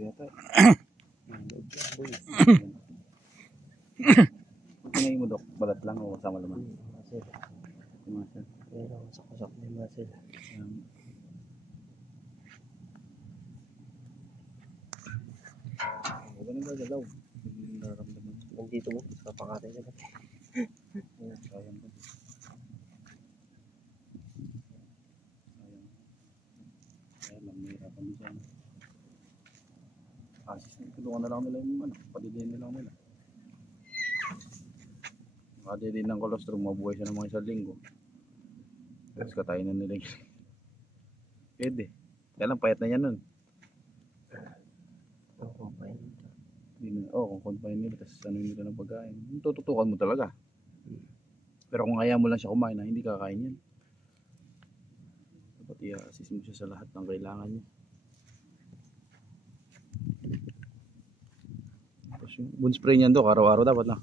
yata. Pinayin mo, Dok? Balat lang o kasama naman? Muscle. Muscle. Pero sakosak na yung muscle. Huwag ka nang gagalaw. Nararamdaman. Nandito mo, sa pangatay na ba? Sayang ba? Sayang lang, mahirapan din sana. Tulungan na lang nila yung padidihin na lang nila. Makadidihin ng colostrum, mabuhay siya ng mga isang linggo. Tapos katayin na nila yun. Pwede. Kaya lang, payat na yan nun. Oo, confine. Kung confine nila, tapos ano nila ng pagkain. Tututukan mo talaga. Pero kung ayaw mo lang siya kumain, hindi kakain yan. Dapat i-assist mo siya sa lahat ng kailangan niya. Tapos yung wound spray niyan, Dok, araw-araw dapat lang.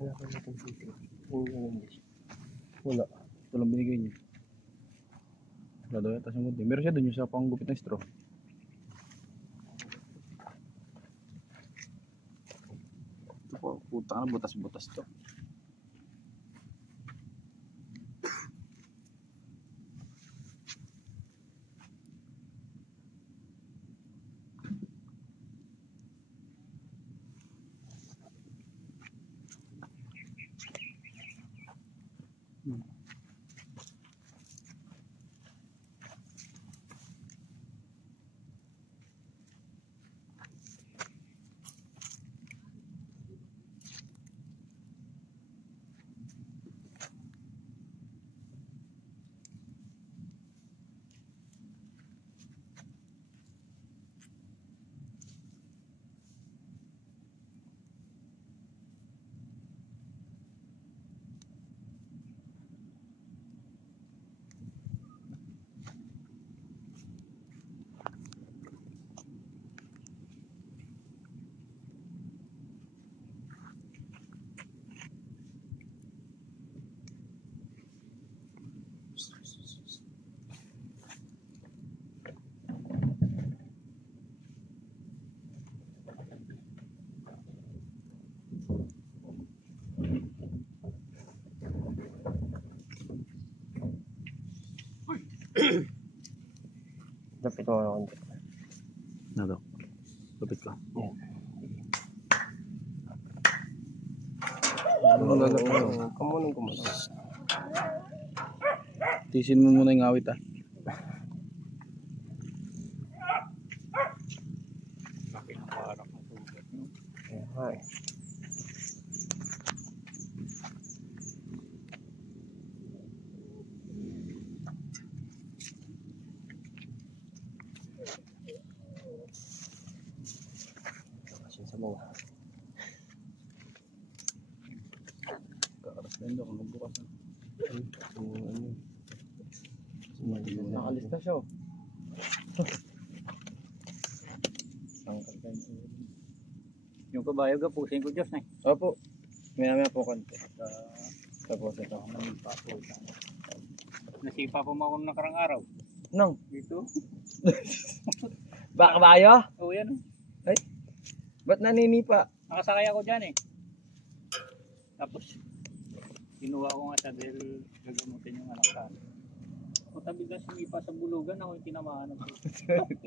Wala ka natin dito. Wala. Ito lang binigay niya. Wala daw yata siyang gunting. Meron siya dun yung sa panggupit ng straw. Ito po, puta ka na, butas-butas to. Lapit mo na konti. Na, Dok. Lupit ka. Yan. Kamunong kumunong. Tisin mo muna yung awit, ah. Hi. Sa bawah. Kakaras na yun, Dok. Hanggang bukas na. Nakalista siya. Yung kabayo ka, pusin ko Diyos na eh. Opo. Maya po konti. Tapos ito. Nasipa po mo ako nakarang araw. Nang? Dito. Baka bayo? Oo yan. Ay. Ba't naninipa? Nakasakay ako dyan eh. Tapos, kinuha ko nga siya dahil gagamutin yung anak ka. O tabi ka sumipa sa bulugan, ako yung tinamaan ng sakit.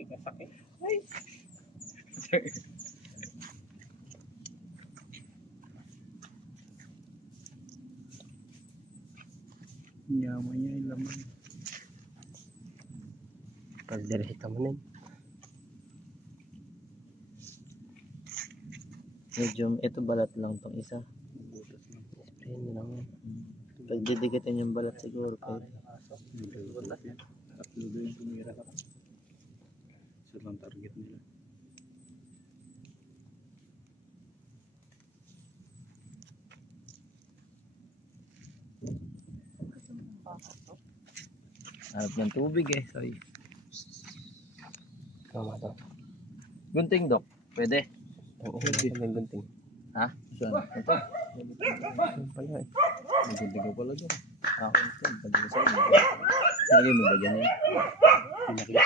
Ay! Yaman niya yung laman. Kalderita mo nin. Medium, ito balat lang tong isa. Spray mo lang. Pag didikitin yung balat siguro. Tatlo doon yung tumira ka. Isa lang target nila. Harap ng tubig eh. Sorry. Tama to. Gunting, Dok. Pwede? Oo, pwede. Gunting. Ha? Saan? Ito. Ito pala eh. Magunting ka pala doon. Ako ito. Pwede ko sa'yo. Nilagay mo ba dyan yan? Pinakita.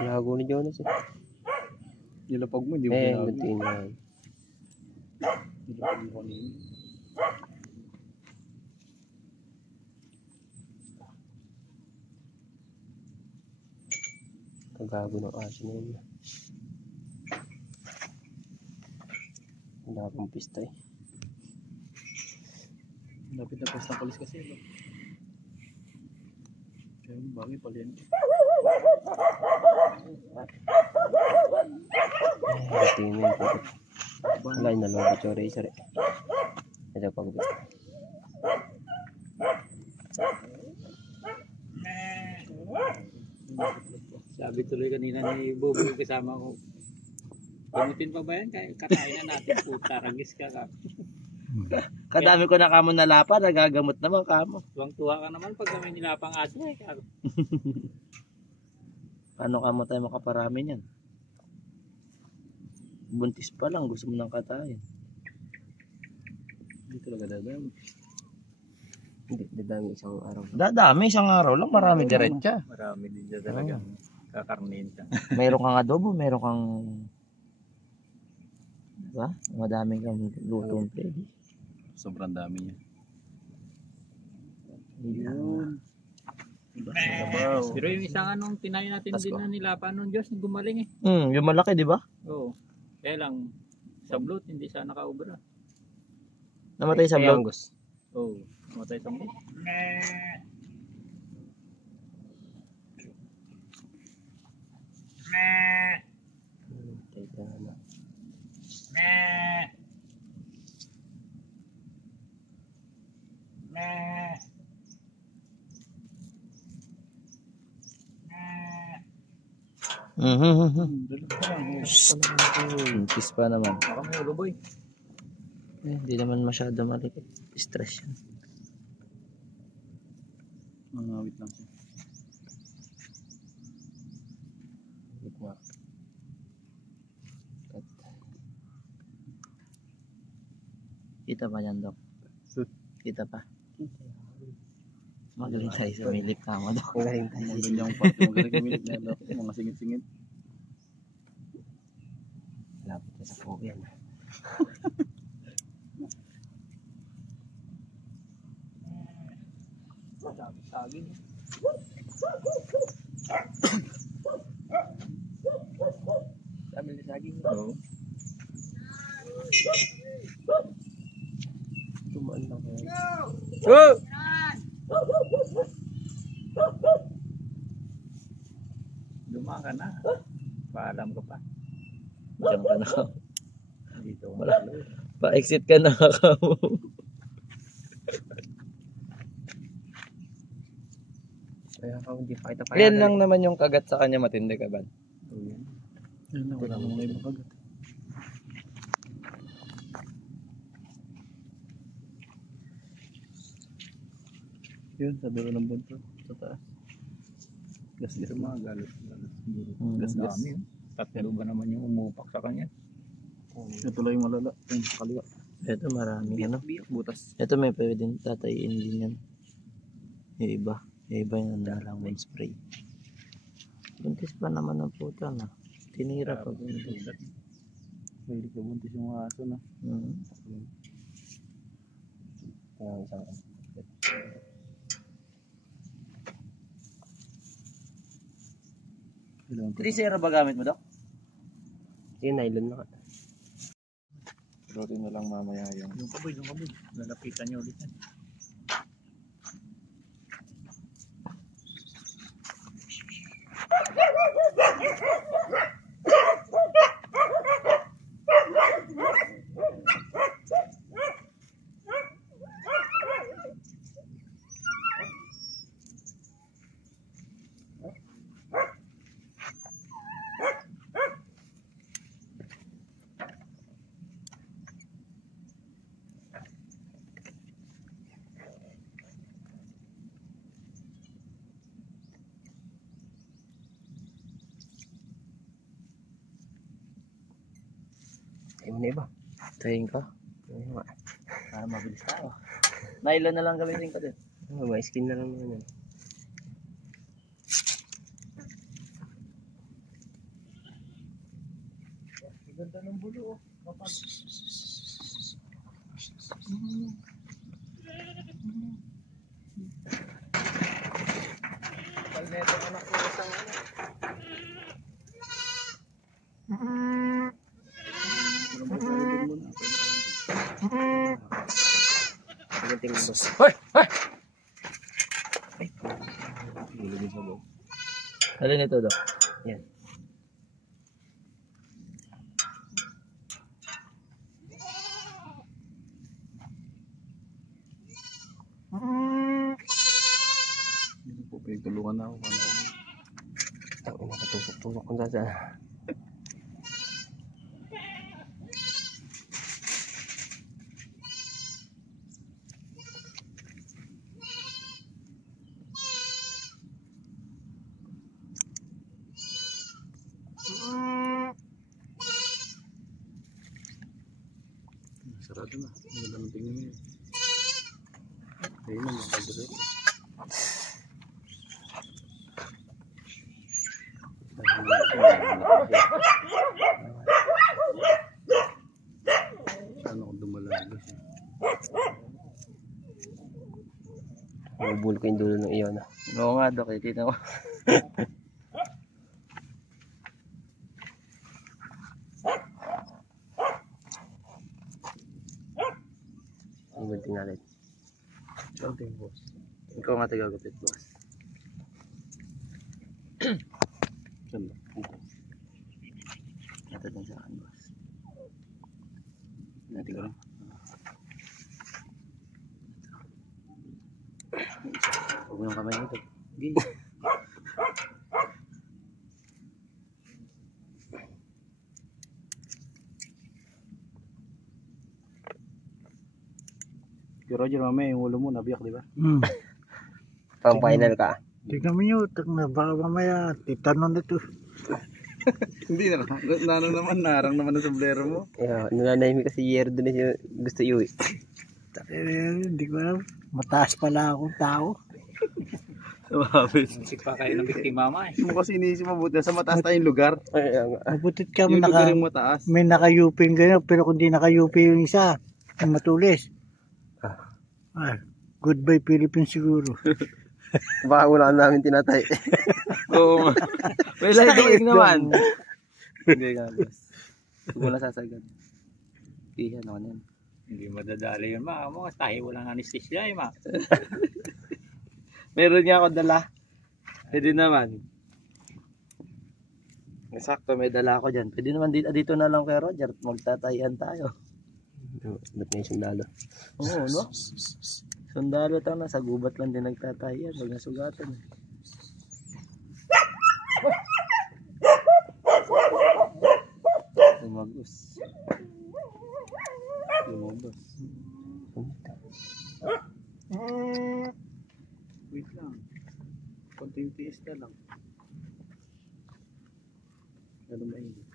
Lago ni Jonas eh. Nilapag mo, hindi mo Eh, ginagawa. guntiin na. Nilapag mo kanina. Kagago ng aso na yun. Wala akong pista eh. Lapit na pwes ng polis kasi. No? Kaya yung bagay pala yan. Guntiin na yun. Wala yung nalobot yung razor eh. Ito pag Sabi tuloy kanina ni Bobo kasama ko. Gamutin pa ba yan? Kaya kakain na natin puta. Ragis ka ka. Kadami ko na kamo nalapa, nagagamot naman kamo. Tuwang-tuwa ka naman pag kami nilapang aso eh. Paano kamo tayo makaparami niyan? Buntis pa lang, gusto mo nang katayin. Hindi talaga dadami. Hindi, dadami isang araw. Dadami isang araw lang, marami diretsa. Marami din dyan talaga. Kakarnin siya. Mayroon kang adobo, mayroon kang... Diba? Madaming kang lutong pwede. Sobrang dami niya. Yun. Pero yung isang anong tinayo natin din na nilapa nung Diyos, gumaling eh. Yung malaki, di ba? Oo. Kaya lang, sa bloat, hindi siya nakaubra. Namatay sa vlog. Oo. Matay sa bloat. Teka na. Kiss pa naman. Baka may ulo boy. Hindi naman masyado malikit. Stress yan. Mangawit lang siya. Wait nga. Cut. Kita pa yan, Dok? Kita pa? Magaling tayo sa milip tama, Dok. Magaling tayo sa Magaling yung parte, magaling kumilit na yun. Mga singit-singit. Lapit na sa po yan. Saging. Sabi ni saging. Oo. Tumaan lang kayo. Oh! Dumaan ka na. Paalam ka pa. Diyan ka na. Dito. Pa-exit ka na kamo. Kaya ako hindi pa kita Yan lang naman yung kagat sa kanya, matindi ka ba? Yan na, wala namang may makagat. Yun, sa dulo ng bunto. Sa taas. Gas-gas mga galos. Gas-gas. Tatlo ba naman yung umupak sa kanya? Ito lang yung malala. Yung sa kaliwa. Ito marami ano. Butas. Ito may pwedeng tatayin din yan. Yung iba. Yung iba yung dalang may spray. Buntis pa naman ang puta na. Tinira pa buntis. Mahilig na buntis yung mga aso na. Trisera ba gamit mo, Dok? Yung nylon na ka. Pero na lang mamaya yung... Yung kaboy. Lalapitan niyo ulit yan. Ayaw na iba. Tayin ka? Ayaw nga. Para mabilis tayo. Nylon na lang gamitin ko din. May skin na lang naman yan. Ganda ng bulo oh. Kapag. Palneto anak ko isang ano. Pagdating mo boss. Hoy! Hoy! Ilagay sa bawah. Alin ito daw? Yan. Hindi po, pinagtulungan na ako. Ako nakatusok-tusok ko sa. Sarado na. Ang ganda ng tingin niya. Ayun na, mga kagulay. Ano ko dumalagas eh. Mabul ko yung dulo ng iyon. Oo nga, Dok. Kita ko. Ang tingnan. Something boss. Ikaw nga tagagupit, boss. Ganda. Ito din sa akin, boss. Natin ko lang. Huwag mo yung kamay nito. Si Roger, mamaya yung ulo mo nabiyak, di ba? Pang final ka. Tignan mo yun. Baka mamaya titanon nito. Hindi na. Nano naman, narang naman ang sombrero mo. Yeah, nananahimik kasi Yerdo na siya gusto iuwi. Hindi ko alam. Mataas pala akong tao. Sumabit. Musik pa kayo ng biktima mama eh. Mo kasi iniisip mabuti. Sa mataas tayong lugar. Ay, nga. Mabutit ka Yung lugar yung mataas. may nakayuping gano'n. Pero kung di nakayupi yung isa, yung matulis. Goodbye Philippines siguro. Baka wala namin tinatay. Oo. May live going naman. Hindi nga, boss. Huwag mo na sasagad. Iyan ako yan. Hindi madadali yun ma. Mga tayo walang anesthesia eh ma. Meron niya ako dala. Pwede naman. Sakto, may dala ako dyan. Pwede naman dito na lang kay Roger. Magtatayan tayo. Ba't may sundalo? Oo, no? Sundalo tayo na. Sa gubat lang din nagtatayan. Huwag nasugatan. Lumagos. Lumagos. Wait lang. Konting tiis na lang. Ano mainit?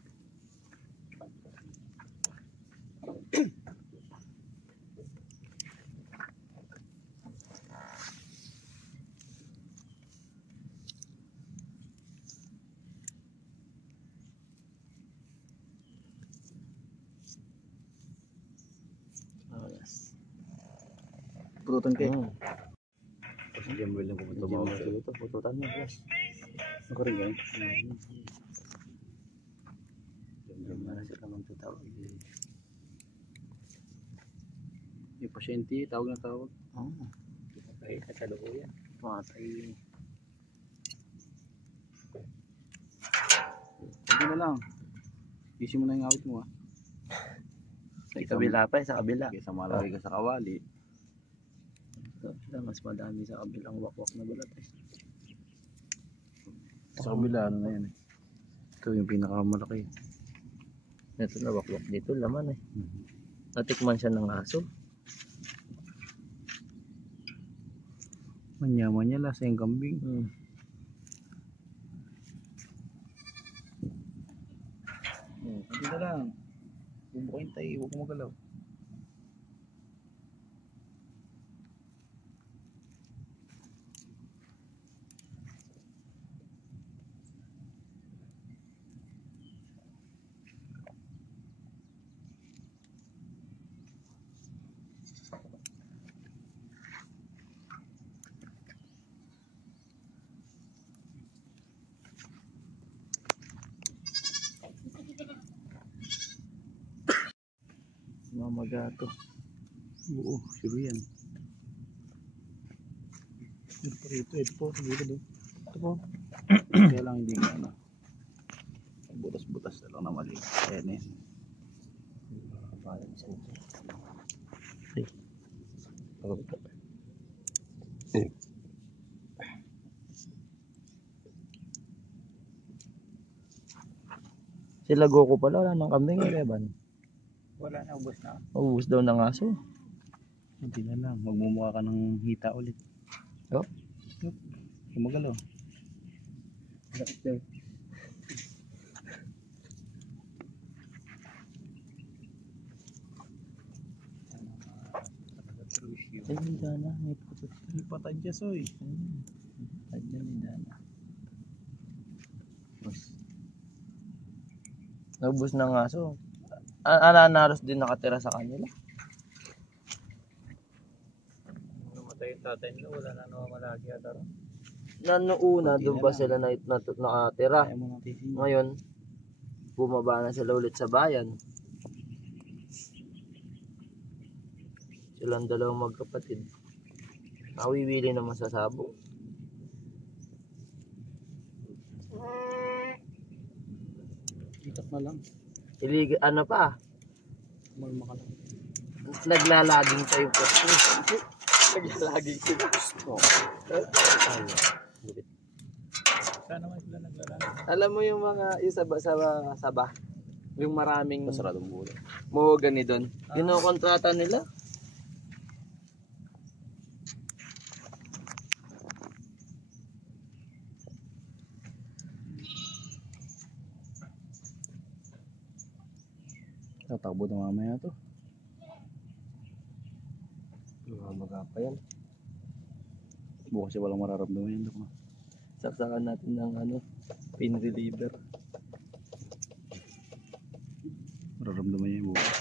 Oh, yes. Pututan kayo. Kasi Jamwell lang pupunta mo. Ito, pututan mo. Yes. Ako rin yan. Diyan na sila magtutawag. Yung pasyente, tawag na tawag. Ay, kasalukuyan. Matay. Hindi na lang. Isi mo na yung awit mo ha. Sa kabila pa, sa kabila. Kaysa malaki ka sa kawali. Mas madami sa kabilang wakwak na balat eh. Sa kabila, ano na yan eh. Ito yung pinakamalaki. Ito na wakwak dito, laman eh. Natikman siya ng aso. Manya-manya lasa yung kambing. Hindi na lang. Bubukain tayo, huwag mo magalaw. Mamagato. Oo, sure yan. Ito po, siguro. Ito po. Kaya lang hindi nga ano. Butas-butas na lang na mali. Ayan eh. Sila Goku pala, wala nang kambing eh, Leban. Wala na, ubos na. Ubus daw ng aso. Hindi na lang. Magmumukha ka ng hita ulit. Oh? Kumagalaw. Ay, may dana. May putot. May patadya soy. Adyan, may dana. Naubos ng aso. Naros din nakatira sa kanila. Namatay yung tatay nila, wala na namamalagi ata ron. Noong una, doon pa sila nakatira. Kaya mo natin siya. Ngayon, bumaba na sila ulit sa bayan. Silang dalawang magkapatid. Nawiwili naman sa sabong. Ikat na lang. Ano pa? Malma ka lang. Naglalaging pa yung posto. Naglalaging sila. Sana naman sila naglalaro. Alam mo yung mga yung saba, yung maraming Masaradong bulo. mahogany doon. Kinokontrata nila. Tatakbo na mamaya to. Maga pa yan. Bukas siya walang mararamdaman yan. Dok. Saksakan natin ng pin reliever. Mararamdaman niya yung bukas.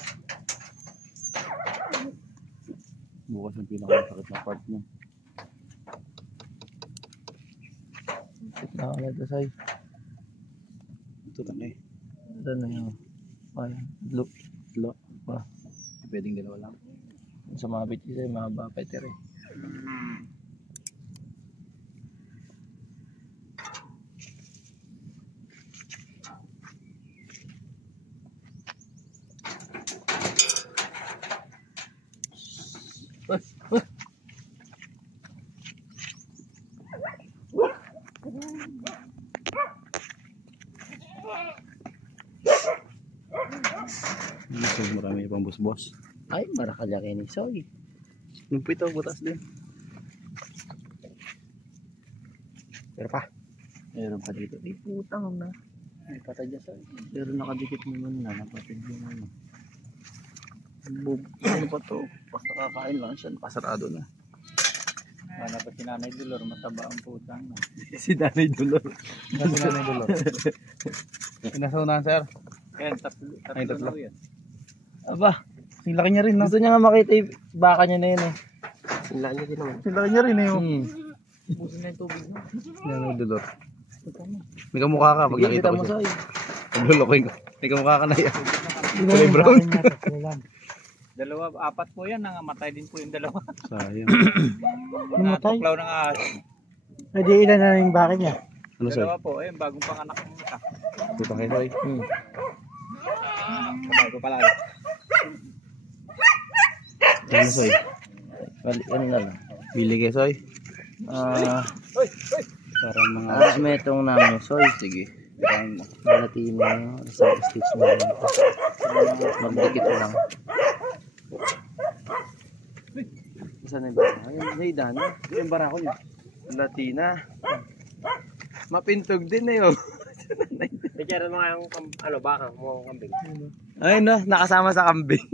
Bukas yung pinakamasakit na part niya. Nakakala say. Ito tangay. Ano na yun? Ayan. Look. Lo. Ah. Pwedeng dalawa lang. Sa mga bitis ay mahaba pa ito rin. So, marami pang bus-bus. Ay, marakalaki ni Soy. Yung pito, butas din. Pero pa. Meron pa dito. Ay, putang na. May patadya sa. Pero nakadikit naman na. Napatid yung ano. Ano pa to? Basta kakain lang siya. Nakasarado na. Wala pa si Nanay Dolor, mataba ang putang. No? Si Danay Dolor. Si Nanay Dolor. Pinasaunahan, sir. Ayan, Ay, tatlo. tatlo yan. Aba, Ang laki niya rin, no? gusto niya nga makita yung baka niya na yun eh. Sila niya din naman. Ang laki niya rin, eh. Oh. Busin na yung tubig mo. Danay Dolor. May kamukha ka pag Sige, nakita kita ko mo siya. Soy. Paglulukoy ko. May kamukha ka na yan. Kulay brown. Dalawa, apat po yan, nangamatay din po yung dalawa. Sayang. Natuklaw ng ahas. Pwede ilan na yung bakit niya? Ano, sir? Dalawa po, ayun, bagong panganak ng isa. Puta kayo, Soy. Bago pala. Ano, Soy? Ano na lang. Bili kayo, Soy. Parang mga... May itong namin Soy. Sige. Parang... Malatiin mo yung isang stitch na rin. Magdikit lang. Saan na yung baka? Ayun, naidan. Yung barako niya. Latina. Mapintog din na yun. Kaya mo nga yung baka mo kambing. Ayun na, nakasama sa kambing.